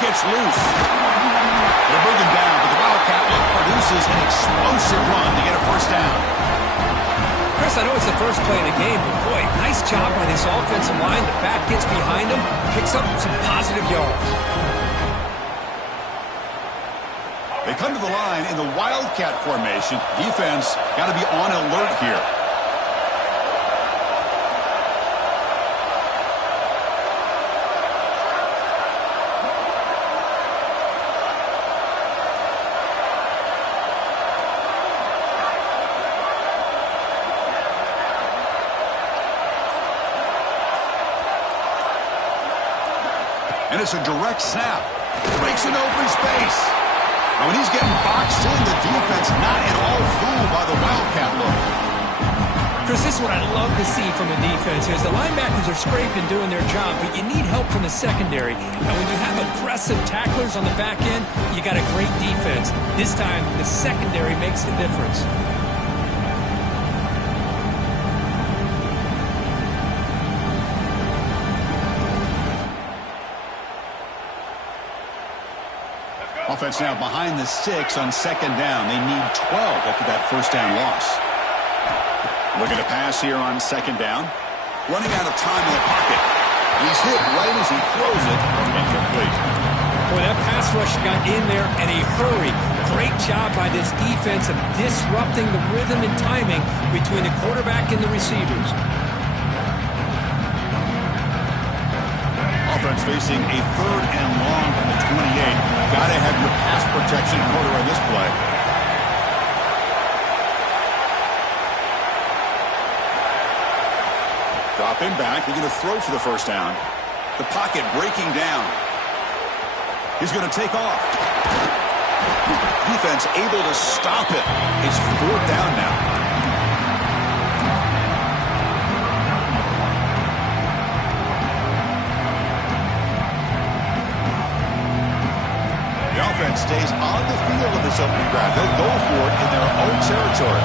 gets loose. They're moving down, but the Wildcat look produces an explosive run to get a first down. Chris, I know it's the first play of the game, but boy, nice job by this offensive line. The back gets behind him, picks up some positive yards. They come to the line in the Wildcat formation. Defense got to be on alert here. And it's a direct snap. Breaks an open space. And when he's getting boxed in, the defense not at all fooled by the Wildcat look. Chris, this is what I love to see from a defense is the linebackers are scraping, doing their job, but you need help from the secondary. And when you have aggressive tacklers on the back end, you got a great defense. This time, the secondary makes the difference. Offense now behind the 6 on second down. They need 12 after that first down loss. Looking to pass here on second down. Running out of time in the pocket. He's hit right as he throws it. Incomplete. Boy, that pass rush got in there in a hurry. Great job by this defense of disrupting the rhythm and timing between the quarterback and the receivers. Offense facing a third and long from the 28. Got to have your pass protection in order on this play. Dropping back. They're going to throw for the first down. The pocket breaking down. He's going to take off. Defense able to stop it. It's fourth down now. Offense stays on the field in this opening drive. They'll go for it in their own territory.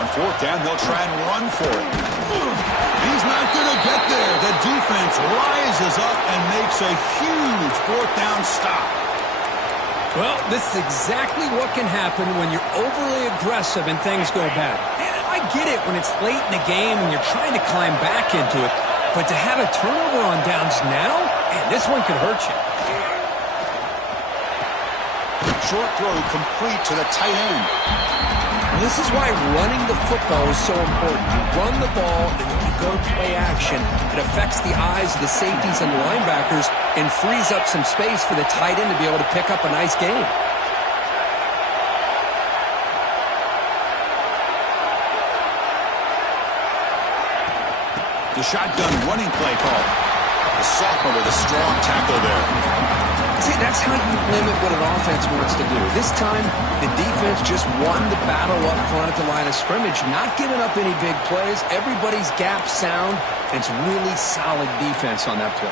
On fourth down, they'll try and run for it. He's not going to get there. The defense rises up and makes a huge fourth down stop. Well, this is exactly what can happen when you're overly aggressive and things go bad. And I get it when it's late in the game and you're trying to climb back into it. But to have a turnover on downs now, man, this one could hurt you. Short throw complete to the tight end. Well, this is why running the football is so important. You run the ball, and when you go play action, it affects the eyes of the safeties and the linebackers and frees up some space for the tight end to be able to pick up a nice gain. The shotgun running play call. The sophomore with a strong tackle there. See, that's how you limit what an offense wants to do. This time, the defense just won the battle up front at the line of scrimmage, not giving up any big plays. Everybody's gap sound, and it's really solid defense on that play.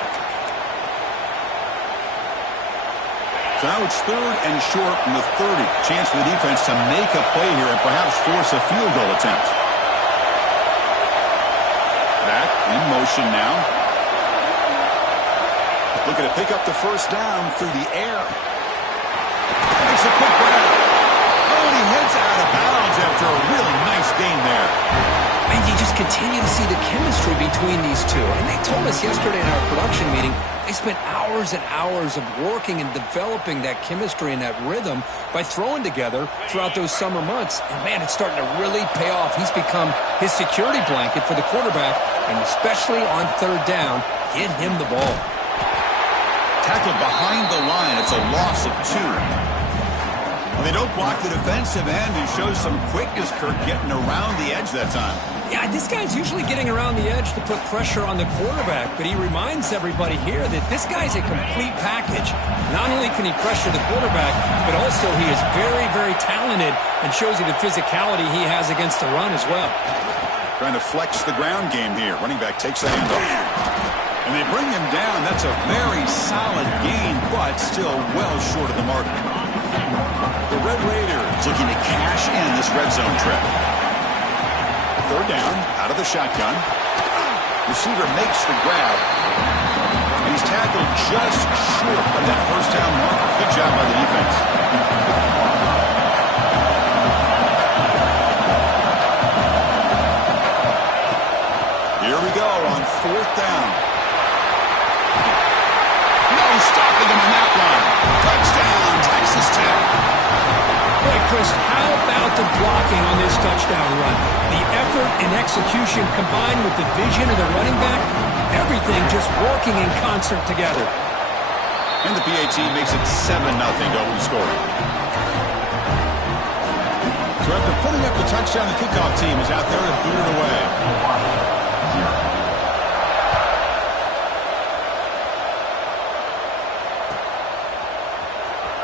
So now it's third and short from the 30. Chance for the defense to make a play here and perhaps force a field goal attempt. Back in motion now. Looking to pick up the first down through the air. Makes a quick grab. Oh, and he heads out of bounds after a really nice gain there. And you just continue to see the chemistry between these two. And they told us yesterday in our production meeting, they spent hours and hours of working and developing that chemistry and that rhythm by throwing together throughout those summer months. And, man, it's starting to really pay off. He's become his security blanket for the quarterback, and especially on third down, get him the ball. Tackled behind the line. It's a loss of 2. Well, they don't block the defensive end and shows some quickness, Kirk, getting around the edge that time. Yeah, this guy's usually getting around the edge to put pressure on the quarterback, but he reminds everybody here that this guy's a complete package. Not only can he pressure the quarterback, but also he is very, very talented and shows you the physicality he has against the run as well. Trying to flex the ground game here. Running back takes a handoff. And they bring him down. That's a very solid gain, but still well short of the mark. The Red Raiders looking to cash in this red zone trip. Third down, out of the shotgun. Receiver makes the grab. And he's tackled just short of that first down marker. Good job by the defense. Here we go on fourth down. No stopping him on that one. Touchdown, Texas Tech. Boy, Chris, how about the blocking on this touchdown run? The effort and execution combined with the vision of the running back, everything just working in concert together. And the PAT makes it 7-0 to open score. So after putting up the touchdown, the kickoff team is out there to boot it away.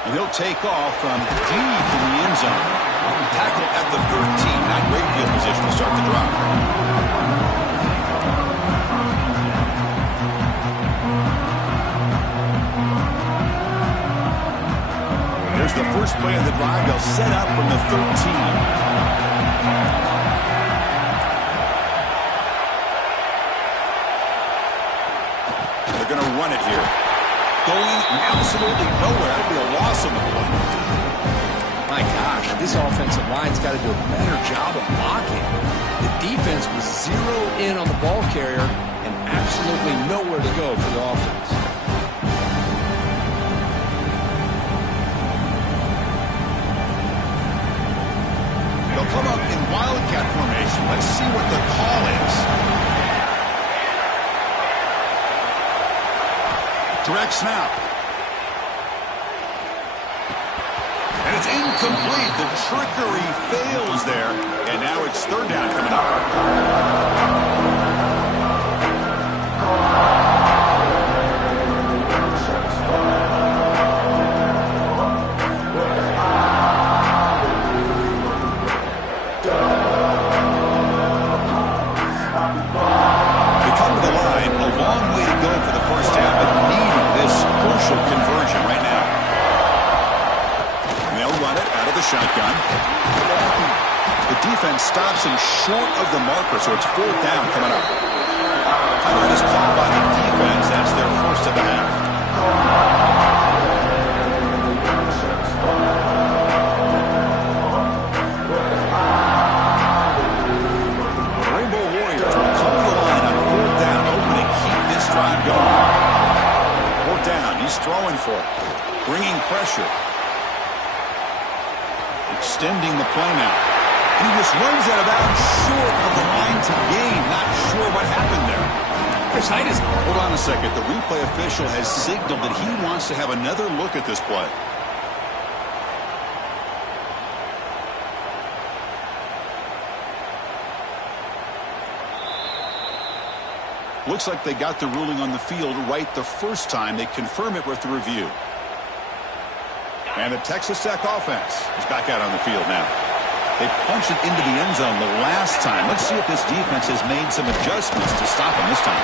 And he'll take off from deep in the end zone. Tackle at the 13. Not great field position to start the drive. There's the first play of the drive. They'll set up from the 13. They're going to run it here. Going absolutely nowhere. That'll be a loss on the play. My gosh, this offensive line's got to do a better job of blocking. The defense was zeroed in on the ball carrier and absolutely nowhere to go for the offense. They'll come up in wildcat formation. Let's see what the call is. Direct snap. And it's incomplete. The trickery fails there. And now it's third down coming up. They come to the line. A long way to go for the first down, but needing this crucial conversion right now. And they'll run it out of the shotgun. The defense stops him short of the marker, so it's fourth down coming up. Timeout is called by the defense. That's their first of the half. Rainbow Warriors will come to the line on fourth down, hoping to keep this drive going. Fourth down, he's throwing for it. Bringing pressure. Extending the play now. And he just runs out of bounds short of the line to gain. Not sure what happened there. Chris, hold on a second. The replay official has signaled that he wants to have another look at this play. Looks like they got the ruling on the field right the first time. They confirm it with the review. And the Texas Tech offense is back out on the field now. They punched it into the end zone the last time. Let's see if this defense has made some adjustments to stop them this time.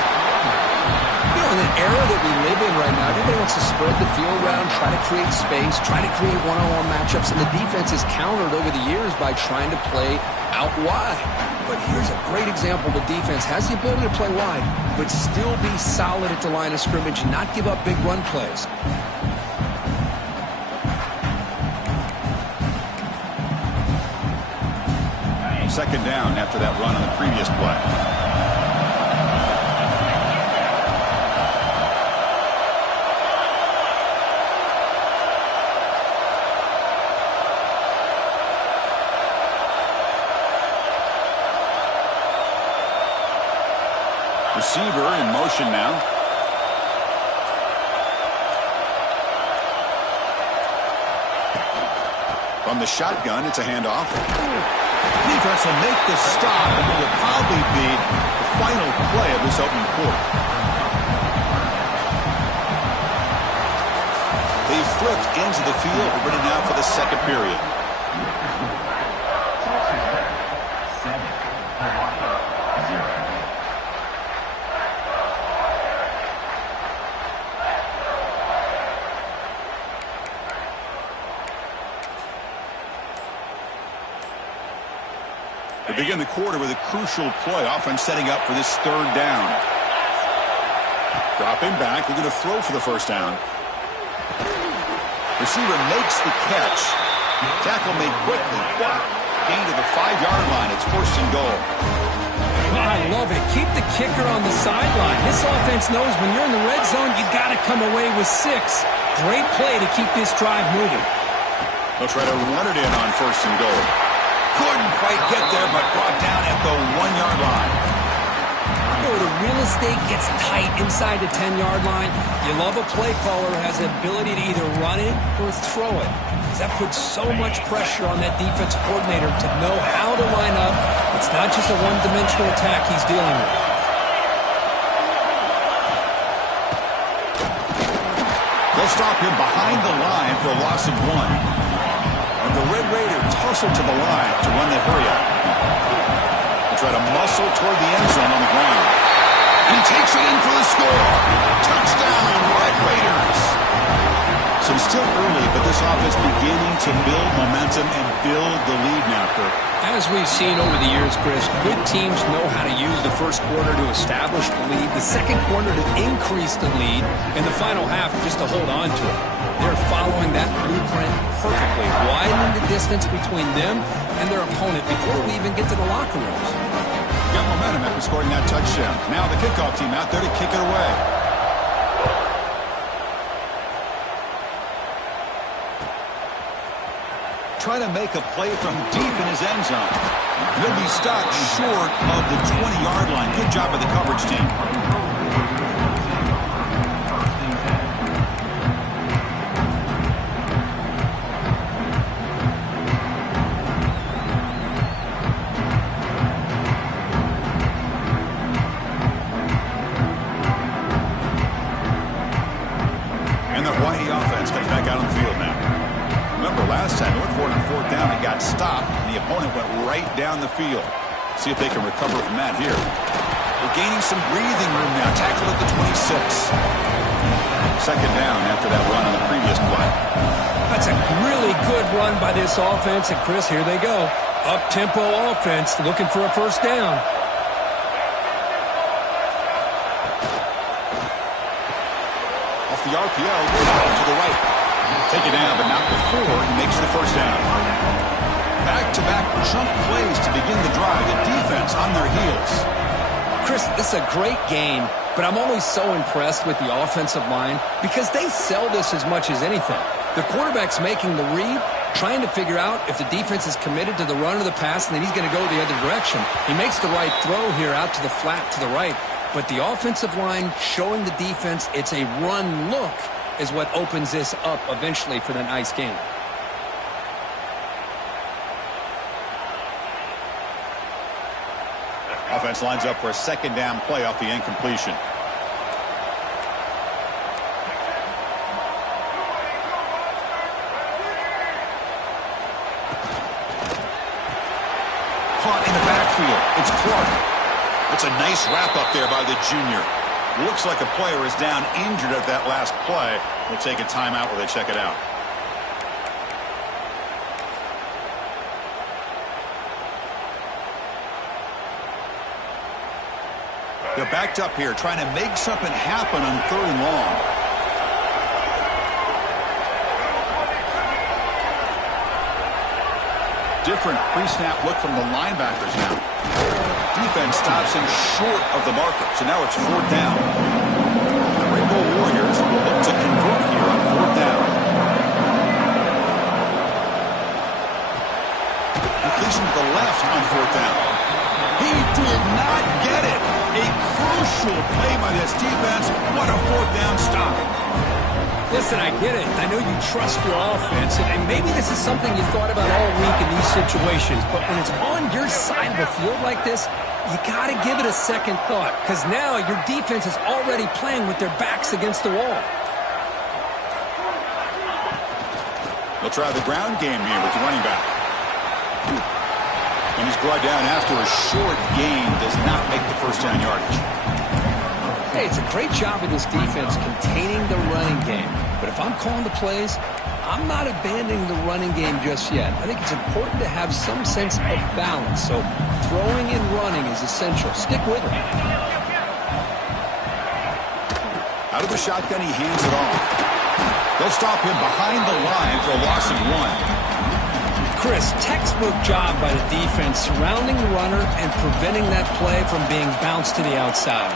You know, in an era that we live in right now, everybody wants to spread the field around, try to create space, try to create one-on-one matchups, and the defense is countered over the years by trying to play out wide. But here's a great example. The defense has the ability to play wide, but still be solid at the line of scrimmage and not give up big run plays. Second down after that run on the previous play. Receiver in motion now. From the shotgun, it's a handoff. Defense will make the stop, and it will probably be the final play of this opening quarter. They flipped into the field. We're ready now for the second period. The begin the quarter with a crucial play. Offense setting up for this third down. Dropping back, looking to throw for the first down. Receiver makes the catch. Tackle made quickly, but gain to the 5-yard line. It's first and goal. Oh, I love it. Keep the kicker on the sideline. This offense knows when you're in the red zone, you got to come away with 6. Great play to keep this drive moving. They'll try to run it in on first and goal. Couldn't quite get there, but brought down at the 1-yard line. You know, the real estate gets tight inside the 10-yard line. You love a play caller who has the ability to either run it or throw it. That puts so much pressure on that defensive coordinator to know how to line up. It's not just a one-dimensional attack he's dealing with. They'll stop him behind the line for a loss of 1. And the Red Raiders tussle to the line to run the hurry up. They try to muscle toward the end zone on the ground. He takes it in for the score. Touchdown, Red Raiders. So it's still early, but this offense beginning to build momentum and build the lead now, Kirk. As we've seen over the years, Chris, good teams know how to use the first quarter to establish the lead, the second quarter to increase the lead, and the final half just to hold on to it. They're following that blueprint perfectly, widening the distance between them and their opponent before we even get to the locker rooms. Got momentum after scoring that touchdown. Now the kickoff team out there to kick it away. Try to make a play from deep in his end zone. He'll be stopped short of the 20-yard line. Good job by the coverage team. And the Hawaii offense comes back out on the field now. Remember last time, they went for it on fourth down and got stopped, and the opponent went right down the field. See if they can recover from that here. They're gaining some breathing room now. Tackled at the 26. Second down after that run on the previous play. That's a really good run by this offense, and Chris, here they go. Up-tempo offense looking for a first down. Off the RPO, to the right. Take it down, but not before he makes the first down. Back-to-back chunk plays to begin the drive. The defense on their heels. Chris, this is a great game, but I'm always so impressed with the offensive line because they sell this as much as anything. The quarterback's making the read, trying to figure out if the defense is committed to the run or the pass, and then he's going to go the other direction. He makes the right throw here out to the flat to the right, but the offensive line showing the defense it's a run look is what opens this up eventually for the nice game. Offense lines up for a second down play off the incompletion. Caught in the backfield. It's Clark. It's a nice wrap up there by the junior. Looks like a player is down injured at that last play. We'll take a timeout while they check it out. They're backed up here, trying to make something happen on third and long. Different pre-snap look from the linebackers now. Defense stops him short of the marker, so now it's fourth down. The Rainbow Warriors will look to convert here on fourth down. Completion to the left on fourth down. He did not get it. A crucial play by this defense. What a fourth down stop. Listen, I get it. I know you trust your offense, and maybe this is something you thought about all week in these situations, but when it's on your side of the field like this, you got to give it a second thought, because now your defense is already playing with their backs against the wall. They'll try the ground game here with the running back. And he's brought down after a short gain, does not make the first down yardage. Hey, it's a great job of this defense containing the running game. But if I'm calling the plays, I'm not abandoning the running game just yet. I think it's important to have some sense of balance. So throwing and running is essential. Stick with it. Out of the shotgun, he hands it off. They'll stop him behind the line for a loss of 1. Chris, textbook job by the defense surrounding the runner and preventing that play from being bounced to the outside.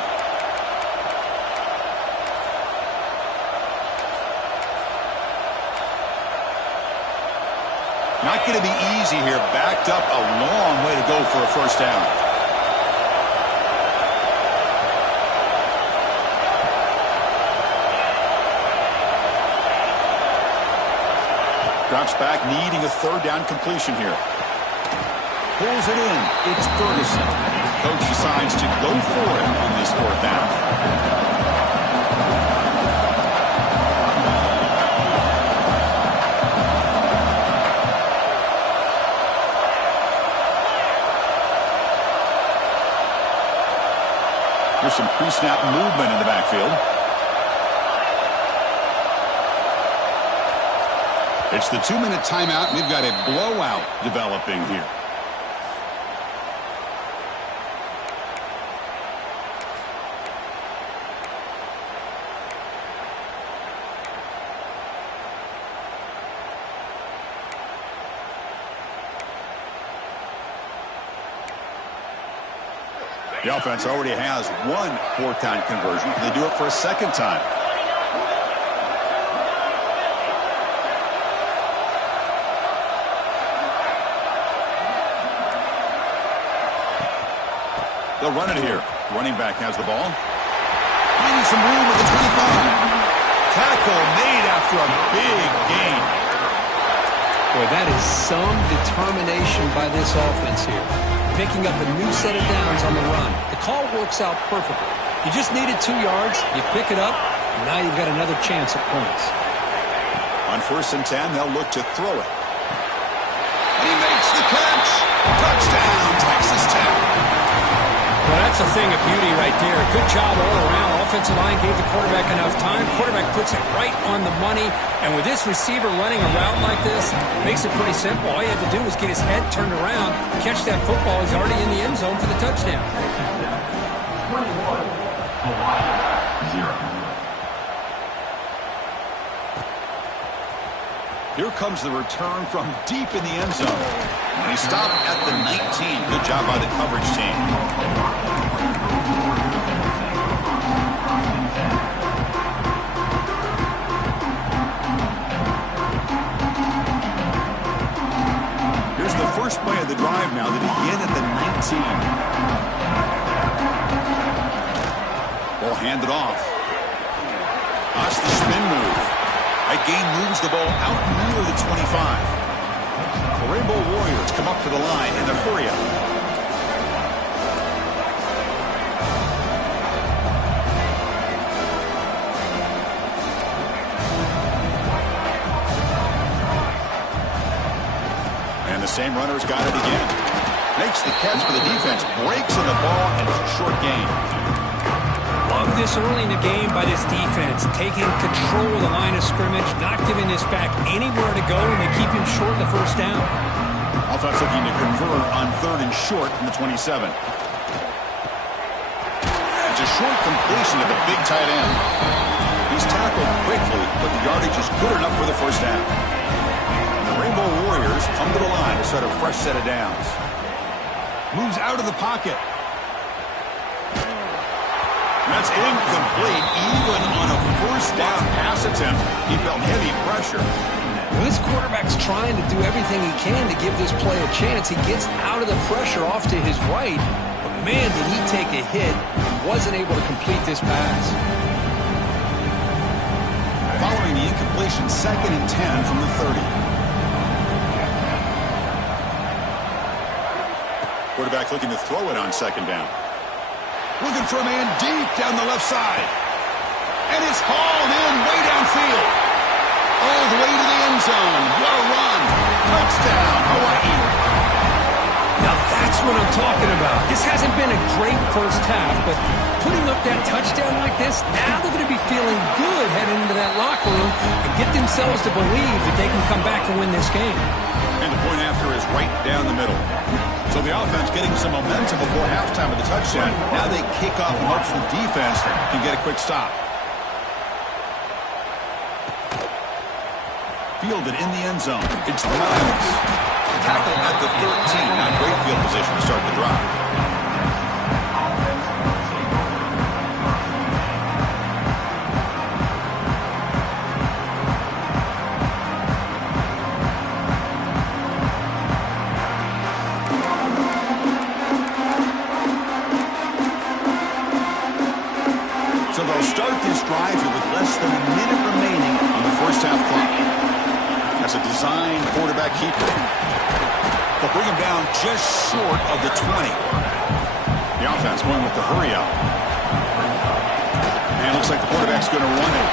Not going to be easy here. Backed up a long way to go for a first down. Drops back, needing a third down completion here. Pulls it in. It's Ferguson. Coach decides to go for it on this fourth down. There's some pre-snap movement in the backfield. It's the 2-minute timeout, and we've got a blowout developing here. The offense already has one fourth-down conversion. Can they do it for a second time? They'll run it here. Running back has the ball. Finding some room at the 25. Tackle made after a big gain. Boy, that is some determination by this offense here. Picking up a new set of downs on the run. The call works out perfectly. You just needed 2 yards. You pick it up, and now you've got another chance at points. On 1st and 10, they'll look to throw it. And he makes the catch. Touchdown, Texas Tech. Well, that's a thing of beauty right there. Good job all around. Offensive line gave the quarterback enough time. Quarterback puts it right on the money. And with this receiver running a route like this, makes it pretty simple. All you have to do is get his head turned around, catch that football. He's already in the end zone for the touchdown. 0. Here comes the return from deep in the end zone. And he stopped at the 19. Good job by the coverage team. Here's the first play of the drive now. They begin at the 19. Ball handed off. Watch the spin move. That gain moves the ball out near the 25. The Rainbow Warriors come up to the line in the hurry-up. And the same runner's got it again. Makes the catch for the defense. Breaks in the ball, and it's a short gain. Love this early in the game by this defense, taking control of the line of scrimmage, not giving this back anywhere to go, and they keep him short the first down. Offense looking to convert on 3rd and short from the 27. It's a short completion to the big tight end. He's tackled quickly, but the yardage is good enough for the first down. And the Rainbow Warriors come to the line to start a fresh set of downs. Moves out of the pocket. That's incomplete. Even on a first down pass attempt, he felt heavy pressure. Well, this quarterback's trying to do everything he can to give this play a chance. He gets out of the pressure off to his right, but man, did he take a hit. Wasn't able to complete this pass. Following the incompletion, 2nd and 10 from the 30. Quarterback looking to throw it on 2nd down. Looking for a man deep down the left side. And it's hauled in way downfield. All the way to the end zone. What a run. Touchdown, Hawaii. Now that's That's what I'm talking about. This hasn't been a great first half, but putting up that touchdown like this, now they're going to be feeling good heading into that locker room and get themselves to believe that they can come back and win this game. And the point after is right down the middle. So the offense getting some momentum before halftime with the touchdown. Now they kick off in hopes the defense can get a quick stop. Fielded in the end zone. It's Miles. Tackle at the 13. Now great field position to start the drive. So they'll start this drive here with less than a minute remaining on the first half clock. That's a design quarterback keeper. They'll bring him down just short of the 20. The offense going with the hurry up. And it looks like the quarterback's going to run it.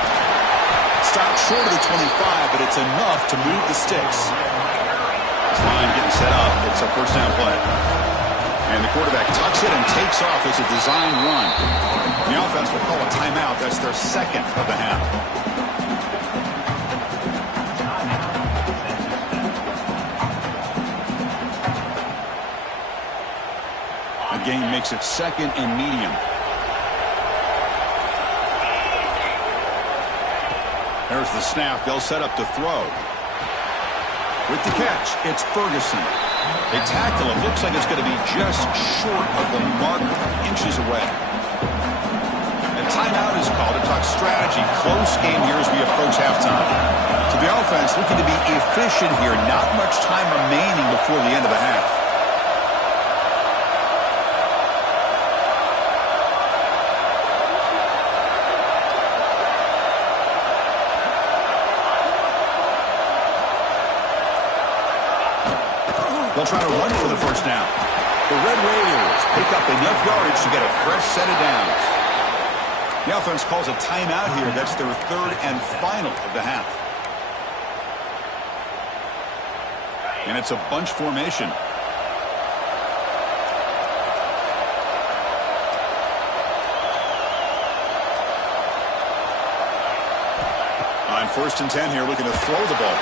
Stop short of the 25, but it's enough to move the sticks. This line getting set up. It's a first down play. And the quarterback tucks it and takes off as a design run. The offense will call a timeout. That's their second of the half. The game makes it second and medium. There's the snap. They'll set up to throw. With the catch, it's Ferguson. They tackle him. Looks like it's going to be just short of the mark, inches away. A timeout is called to talk strategy. Close game here as we approach halftime. So the offense looking to be efficient here. Not much time remaining before the end of the half. They'll try to run for the first down. The Red Raiders pick up enough yardage to get a fresh set of downs. The offense calls a timeout here. That's their third and final of the half. And it's a bunch formation. On 1st and 10 here, looking to throw the ball.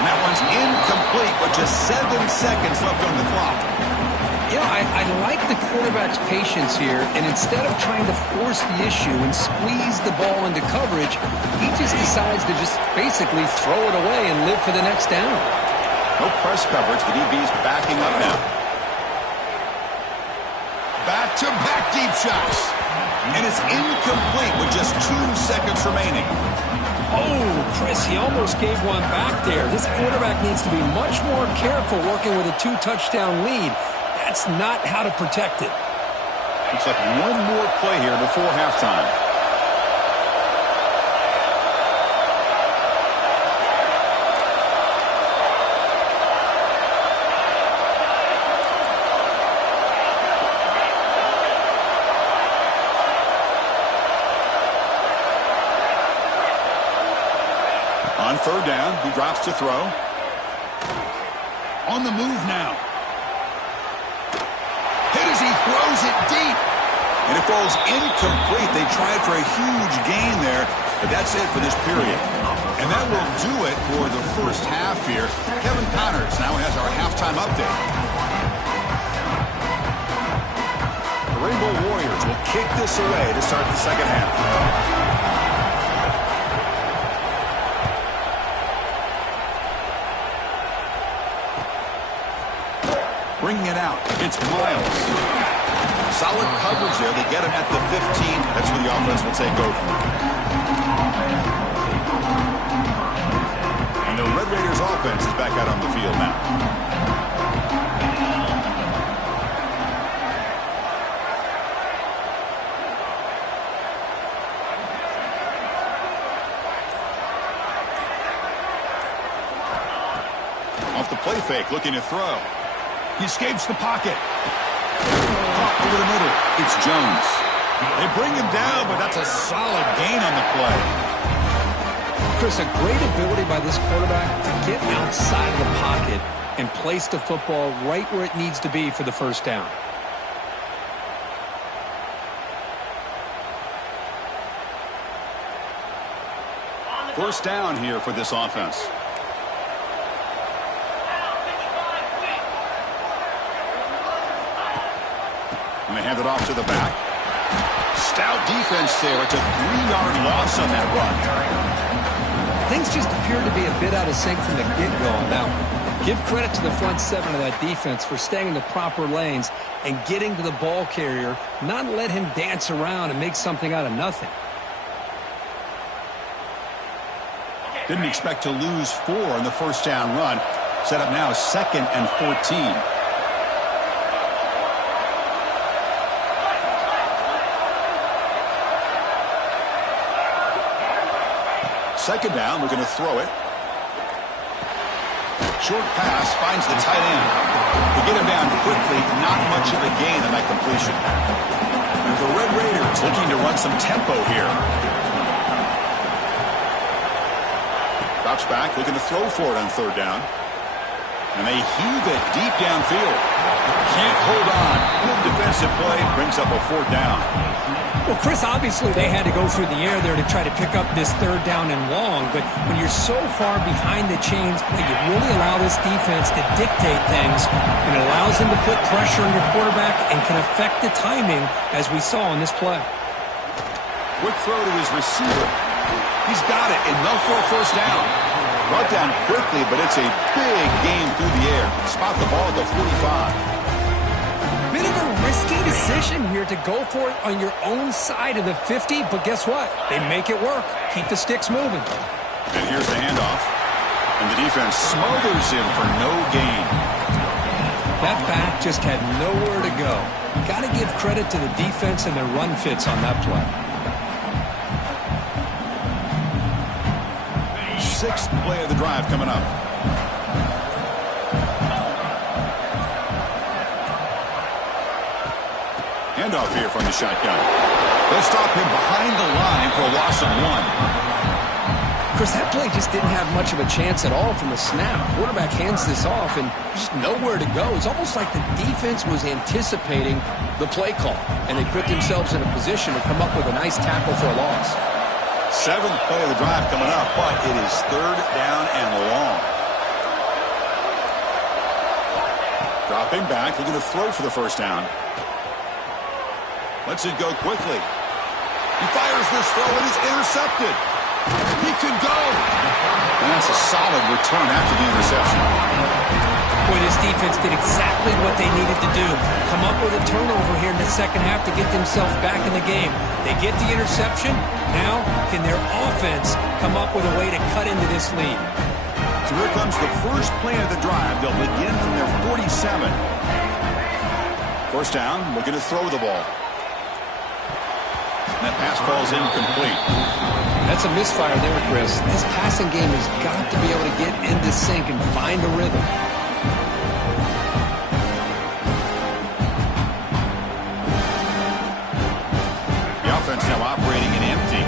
And that one's incomplete with just 7 seconds left on the clock. You know, I like the quarterback's patience here, and instead of trying to force the issue and squeeze the ball into coverage, he just decides to just basically throw it away and live for the next down. No press coverage. The DB's backing up now. Back-to-back deep shots. And it's incomplete with just 2 seconds remaining. Oh, Chris, he almost gave one back there. This quarterback needs to be much more careful working with a 2-touchdown lead. That's not how to protect it. Looks like one more play here before halftime. On 3rd down, he drops to throw. On the move now. Hit as he throws it deep. And it falls incomplete. They tried for a huge gain there, but that's it for this period. And that will do it for the first half here. Kevin Connors now has our halftime update. The Rainbow Warriors will kick this away to start the second half. Bringing it out, it's Miles. Solid coverage there. They get him at the 15. That's where the offense will take over. And the Red Raiders offense is back out on the field now. Off the play fake, looking to throw. He escapes the pocket. Caught over the middle. It's Jones. They bring him down, but that's a solid gain on the play. Chris, a great ability by this quarterback to get outside of the pocket and place the football right where it needs to be for the first down. First down here for this offense. And they hand it off to the back. Stout defense there. It's a 3-yard loss on that run. Things just appear to be a bit out of sync from the get-go. Now, give credit to the front seven of that defense for staying in the proper lanes and getting to the ball carrier, not let him dance around and make something out of nothing. Didn't expect to lose 4 on the first down run. Set up now 2nd and 14. Second down, we're going to throw it. Short pass finds the tight end. To get him down quickly, not much of a gain on that completion. And the Red Raiders looking to run some tempo here. Drops back, looking to throw for it on third down. And they heave it deep downfield. Can't hold on. Good defensive play, brings up a fourth down. Well, Chris, obviously they had to go through the air there to try to pick up this third down and long, but when you're so far behind the chains, you really allow this defense to dictate things, and it allows them to put pressure on your quarterback and can affect the timing, as we saw in this play. Quick throw to his receiver. He's got it, enough for a first down. Brought down quickly, but it's a big gain through the air. Spot the ball at the 45. Bit of a risky decision here to go for it on your own side of the 50, but guess what? They make it work. Keep the sticks moving. And here's the handoff. And the defense smothers him for no gain. That back just had nowhere to go. Got to give credit to the defense and their run fits on that play. 6th play of the drive coming up. Handoff here from the shotgun. They'll stop him behind the line for a loss of 1. Chris, that play just didn't have much of a chance at all from the snap. Quarterback hands this off and just nowhere to go. It's almost like the defense was anticipating the play call, and they put themselves in a position to come up with a nice tackle for a loss. 7th play of the drive coming up, but it is third down and long. Dropping back, looking to throw for the first down. Lets it go quickly. He fires this throw and it's intercepted. He can go. And that's a solid return after the interception. Boy, this defense did exactly what they needed to do. Come up with a turnover here in the second half to get themselves back in the game. They get the interception. Now, can their offense come up with a way to cut into this lead? So here comes the first play of the drive. They'll begin from their 47. First down, looking to throw the ball. And that pass falls incomplete. That's a misfire there, Chris. This passing game has got to be able to get into sync and find a rhythm. The offense now operating in empty.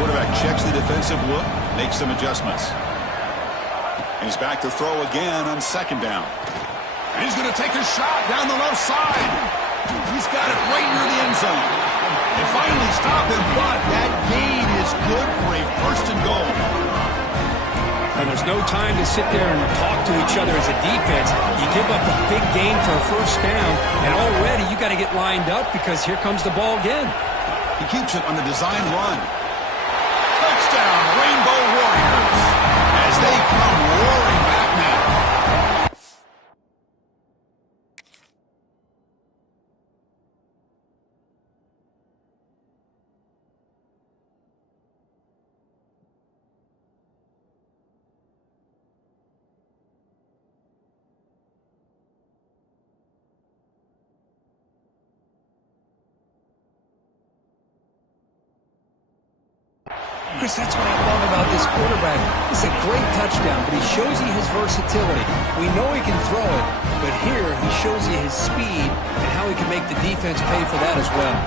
Quarterback checks the defensive look, makes some adjustments. And he's back to throw again on second down. And he's going to take a shot down the left side. He's got it right near the end zone. They finally stop him, but that gain is good for a first and goal. And there's no time to sit there and talk to each other as a defense. You give up a big gain for a first down, and already you got to get lined up because here comes the ball again. He keeps it on the design run. Touchdown, Rainbow Warriors, as they come roaring back now. Chris, that's what I love about this quarterback. It's a great touchdown, but he shows you his versatility. We know he can throw it, but here he shows you his speed and how he can make the defense pay for that as well.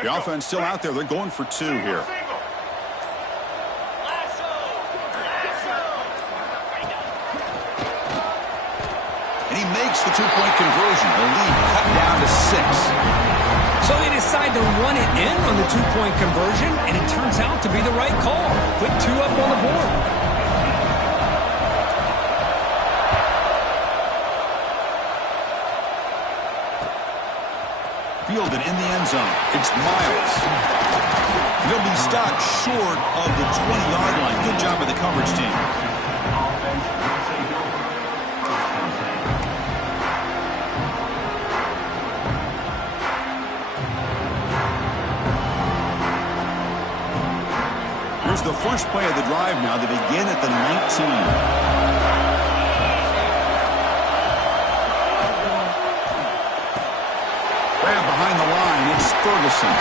The offense still out there. They're going for 2 here. And he makes the 2-point conversion. The lead cut down to 6. So they decide to run it in on the 2-point conversion, and it turns out to be the right call. Put 2 up on the board. Fielded in the end zone. It's Miles. He'll be stopped short of the 20-yard line. Good job by the coverage team. Here's the first play of the drive now. They begin at the 19. Grab behind the line. It's Ferguson.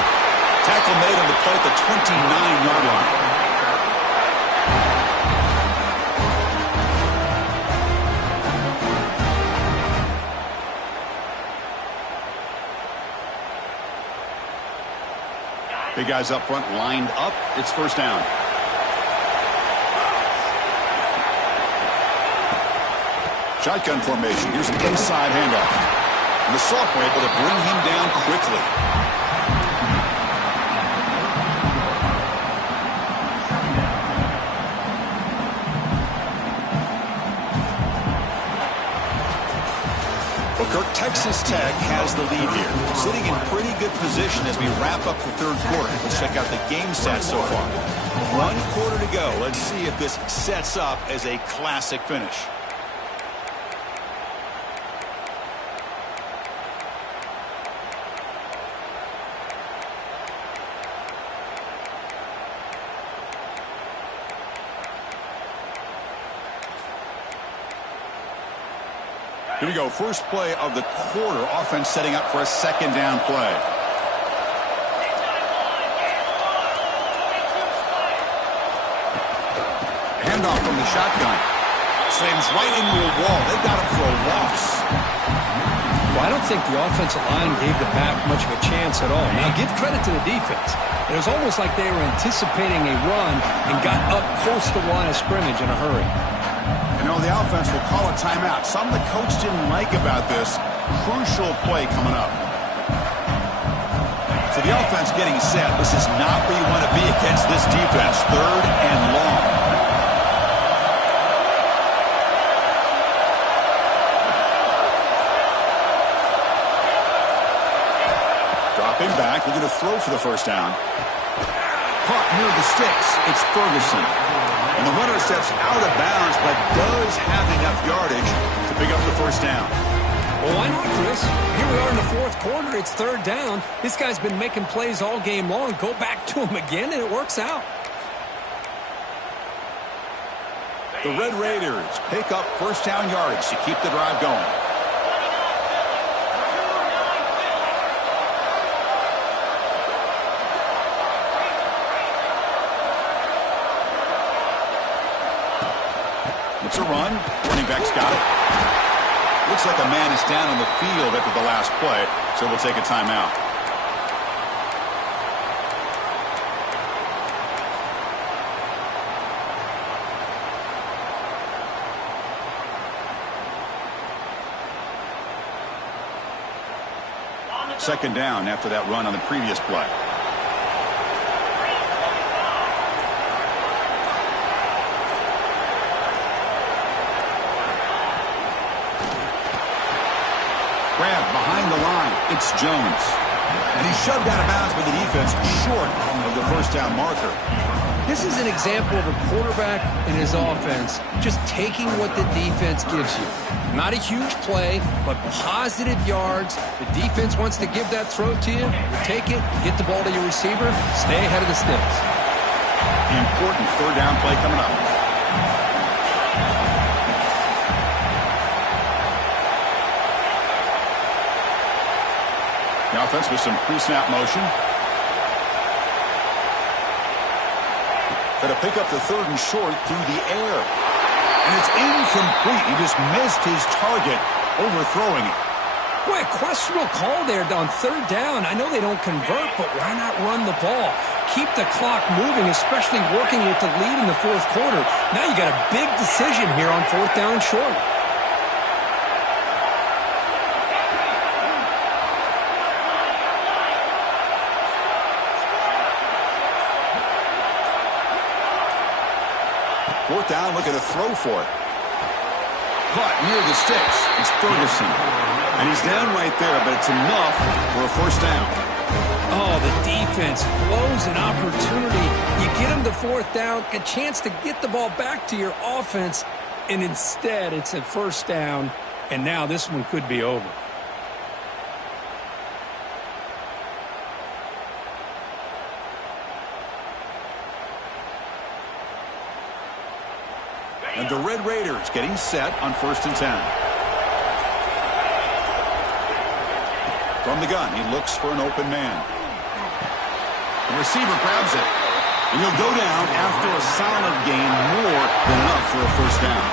Tackle made on the play at the 29-yard line. Big guys up front lined up. It's first down. Shotgun formation. Here's an inside handoff. And the sophomore able to bring him down quickly. Well, Kirk, Texas Tech has the lead here. Sitting in pretty good position as we wrap up the third quarter. Let's check out the game stats so far. 1 quarter to go. Let's see if this sets up as a classic finish. Here we go. First play of the quarter. Offense setting up for a second down play. Handoff from the shotgun. Slams right into a wall. They got him for a loss. Well, I don't think the offensive line gave the back much of a chance at all. Now, give credit to the defense. It was almost like they were anticipating a run and got up close to the line of scrimmage in a hurry. You know, the offense will call a timeout. Something the coach didn't like about this. Crucial play coming up. So the offense getting set. This is not where you want to be against this defense. 3rd and long. Dropping back. Looking to throw for the first down. Caught near the sticks. It's Ferguson. And the runner steps out of bounds, but does have enough yardage to pick up the first down. Well, why not, Chris? Here we are in the 4th quarter. It's 3rd down. This guy's been making plays all game long. Go back to him again, and it works out. The Red Raiders pick up first down yardage to keep the drive going. It's a run. Running back's got it. Looks like a man is down on the field after the last play, so we'll take a timeout. Second down after that run on the previous play. Grab behind the line. It's Jones. And he's shoved out of bounds by the defense short of the first down marker. This is an example of a quarterback and his offense just taking what the defense gives you. Not a huge play, but positive yards. The defense wants to give that throw to you. You take it, get the ball to your receiver, stay ahead of the sticks. Important 3rd down play coming up. The offense with some pre-snap motion. Going to pick up the 3rd and short through the air. And it's incomplete. He just missed his target, overthrowing it. Boy, a questionable call there on third down. I know they don't convert, but why not run the ball? Keep the clock moving, especially working with the lead in the fourth quarter. Now you got a big decision here on fourth down and short. Fourth down, looking to throw for it. Caught near the sticks. It's Ferguson. And he's down right there, but it's enough for a first down. Oh, the defense blows an opportunity. You get them to fourth down, a chance to get the ball back to your offense, and instead it's a first down, and now this one could be over. And the Red Raiders getting set on 1st and 10. From the gun, he looks for an open man. The receiver grabs it. And he'll go down after a solid gain, more than enough for a first down.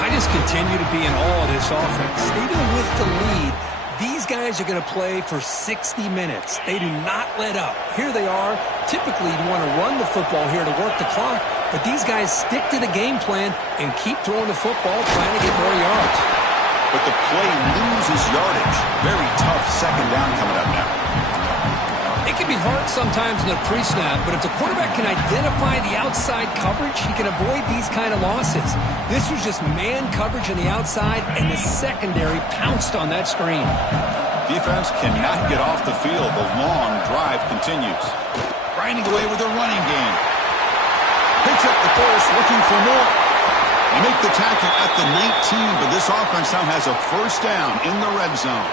I just continue to be in awe of this offense. Even with the lead, these guys are going to play for 60 minutes. They do not let up. Here they are. Typically, you want to run the football here to work the clock, but these guys stick to the game plan and keep throwing the football, trying to get more yards. But the play loses yardage. Very tough second down coming up now. It can be hard sometimes in the pre-snap, but if the quarterback can identify the outside coverage, he can avoid these kind of losses. This was just man coverage on the outside, and the secondary pounced on that screen. Defense cannot get off the field. The long drive continues. Grinding away with a running game. Picks up the first, looking for more. They make the tackle at the 19, but this offense now has a first down in the red zone.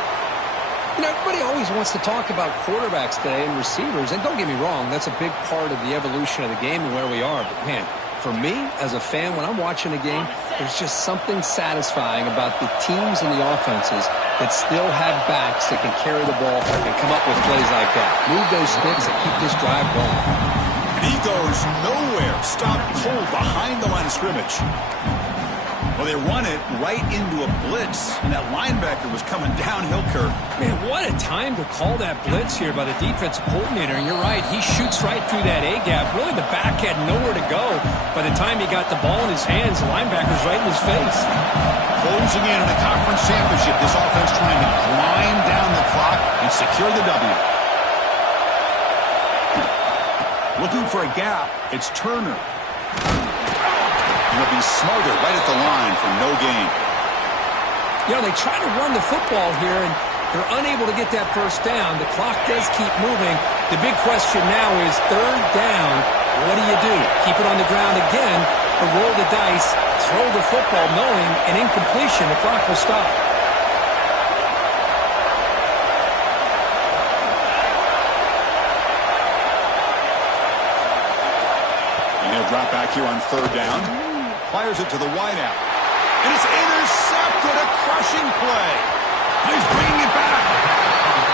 You know, everybody always wants to talk about quarterbacks today and receivers, and don't get me wrong, that's a big part of the evolution of the game and where we are. But, man, for me, as a fan, when I'm watching a game, there's just something satisfying about the teams and the offenses that still have backs that can carry the ball and come up with plays like that. Move those sticks and keep this drive going. He goes nowhere. Stop pulled behind the line of scrimmage. Well, they run it right into a blitz, and that linebacker was coming downhill, Kirk. Man, what a time to call that blitz here by the defensive coordinator. And you're right, he shoots right through that A-gap. Really, the back had nowhere to go. By the time he got the ball in his hands, the linebacker's right in his face. Closing in on a conference championship, this offense trying to grind down the clock and secure the W. Looking for a gap, it's Turner. He'll be smarter right at the line for no gain. You know, they try to run the football here, and they're unable to get that first down. The clock does keep moving. The big question now is third down. What do? Keep it on the ground again, or roll the dice, throw the football, knowing an incompletion, the clock will stop. And he'll drop back here on third down. Fires it to the wideout. And it's intercepted. A crushing play. He's bringing it back.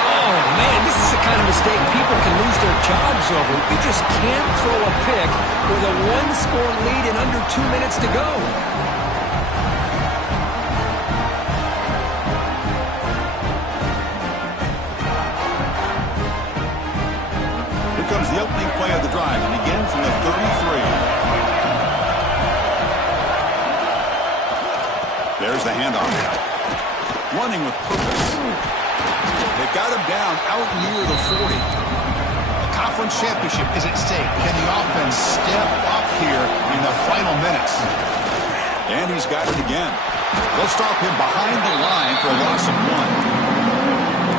Oh, man, this is the kind of mistake people can lose their jobs over. You just can't throw a pick with a one-score lead in under 2 minutes to go. Here comes the opening play of the drive, and again from the 33. There's the handoff. Running with purpose. They've got him down out near the 40. A conference championship is at stake. Can the offense step up here in the final minutes? And he's got it again. They'll stop him behind the line for a loss of 1.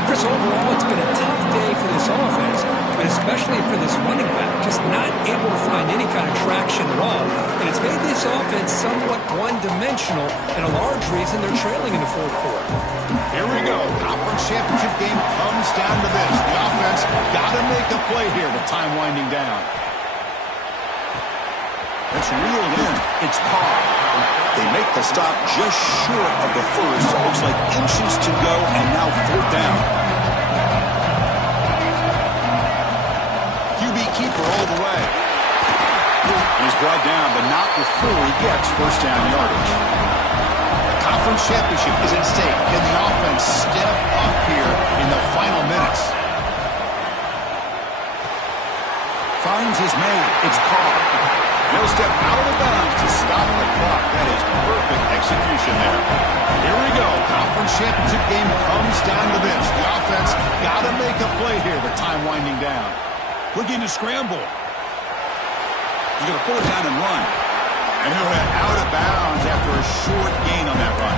Chris, overall, it's been a tough day for this offense, but especially for this running back, just not able to find any kind of traction at all. And it's made this offense somewhat one-dimensional, and a large reason they're trailing in the fourth quarter. Here we go. Conference championship game comes down to this. The offense got to make a play here with time winding down. It's reeled in. It's par. They make the stop just short of the first. Looks like inches to go, and now fourth down. QB keeper all the way. He's brought down, but not before he gets first down yardage. The conference championship is at stake. Can the offense step up here in the final minutes? Finds his man. It's Carr. He'll step out of bounds to stop the clock. That is perfect execution there. Here we go. Conference championship game comes down to this. The offense got to make a play here with time winding down. Looking to scramble. He's going to pull it down and run. And he'll head out of bounds after a short gain on that run.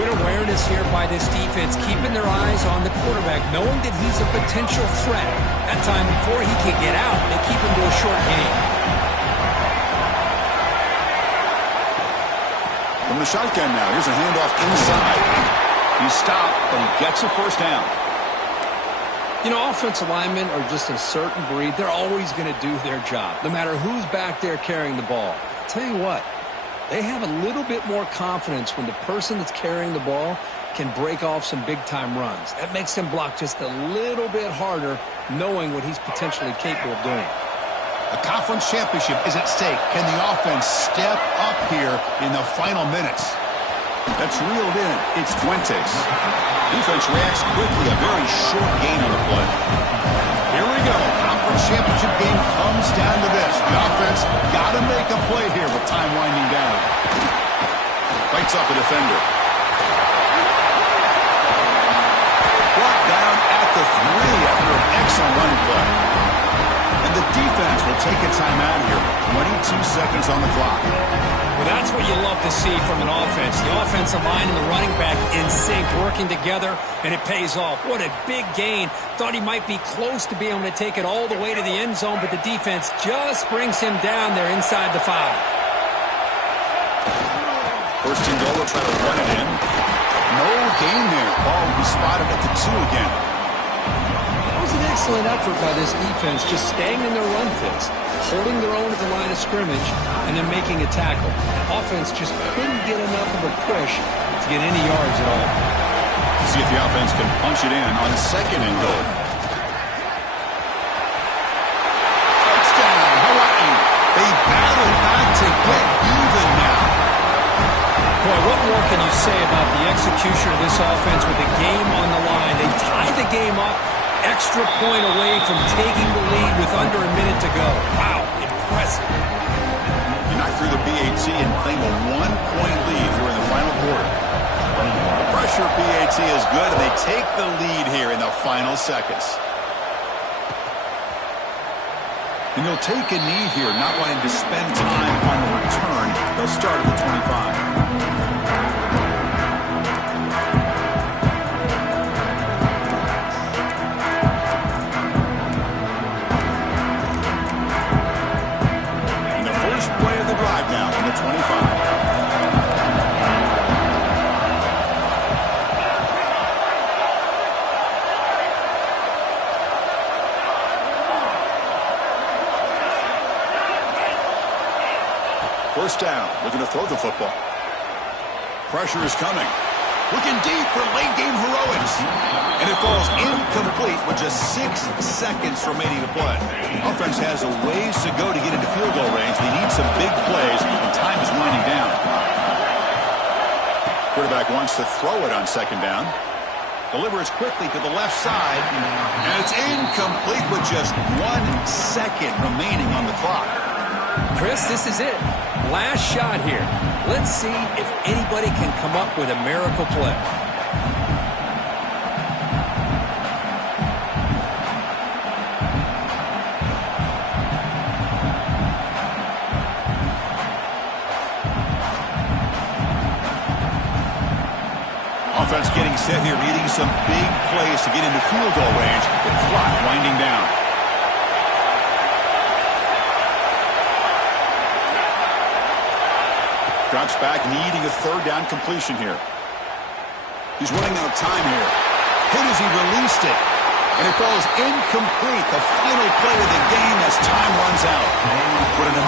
Good awareness here by this defense, keeping their eyes on the quarterback, knowing that he's a potential threat. That time before he can get out, they keep him to a short gain. From the shotgun now, here's a handoff inside. He stopped, but he gets a first down. You know, offensive linemen are just a certain breed. They're always going to do their job, no matter who's back there carrying the ball. I'll tell you what, they have a little bit more confidence when the person that's carrying the ball can break off some big-time runs. That makes them block just a little bit harder, knowing what he's potentially capable of doing. A conference championship is at stake. Can the offense step up here in the final minutes? That's reeled in. It's Fuentes. Defense reacts quickly. A very short gain on the play. Here we go. Conference championship game comes down to this. The offense got to make a play here with time winding down. Bites off a defender. Brought down at the 3 after an excellent running play. And the defense will take a timeout here. 22 seconds on the clock. Well, that's what you love to see from an offense. The offensive line and the running back in sync, working together, and it pays off. What a big gain. Thought he might be close to being able to take it all the way to the end zone, but the defense just brings him down there inside the 5. First and goal, will try to run it in. No gain there. Ball will be spotted at the 2 again. That was an excellent effort by this defense, just staying in their run fits, holding their own at the line of scrimmage, and then making a tackle. The offense just couldn't get enough of a push to get any yards at all. See if the offense can punch it in on second and goal. Touchdown, Hawaii. They battle back to get even now. Boy, what more can you say about the execution of this offense with the game on the line? They tie the game up, extra point away from taking the lead with under a minute to go. Wow, impressive. You knock through the BAT and claim a 1-point lead here in the final quarter. The pressure BAT is good, and they take the lead here in the final seconds. And they'll take a knee here, not wanting to spend time on the return. They'll start at the 25. Now on the 25. First down, looking to throw the football. Pressure is coming. Looking deep for late-game heroics. And it falls incomplete with just 6 seconds remaining to play. Offense has a ways to go to get into field goal range. They need some big plays, and time is winding down. Quarterback wants to throw it on second down. Delivers quickly to the left side. And it's incomplete with just 1 second remaining on the clock. Chris, this is it. Last shot here. Let's see if anybody can come up with a miracle play. Offense getting set here, needing some big plays to get into field goal range. The clock winding down. Drops back, needing a third down completion here. He's running out of time here. Hit as he released it. And it falls incomplete. The final play of the game as time runs out. What an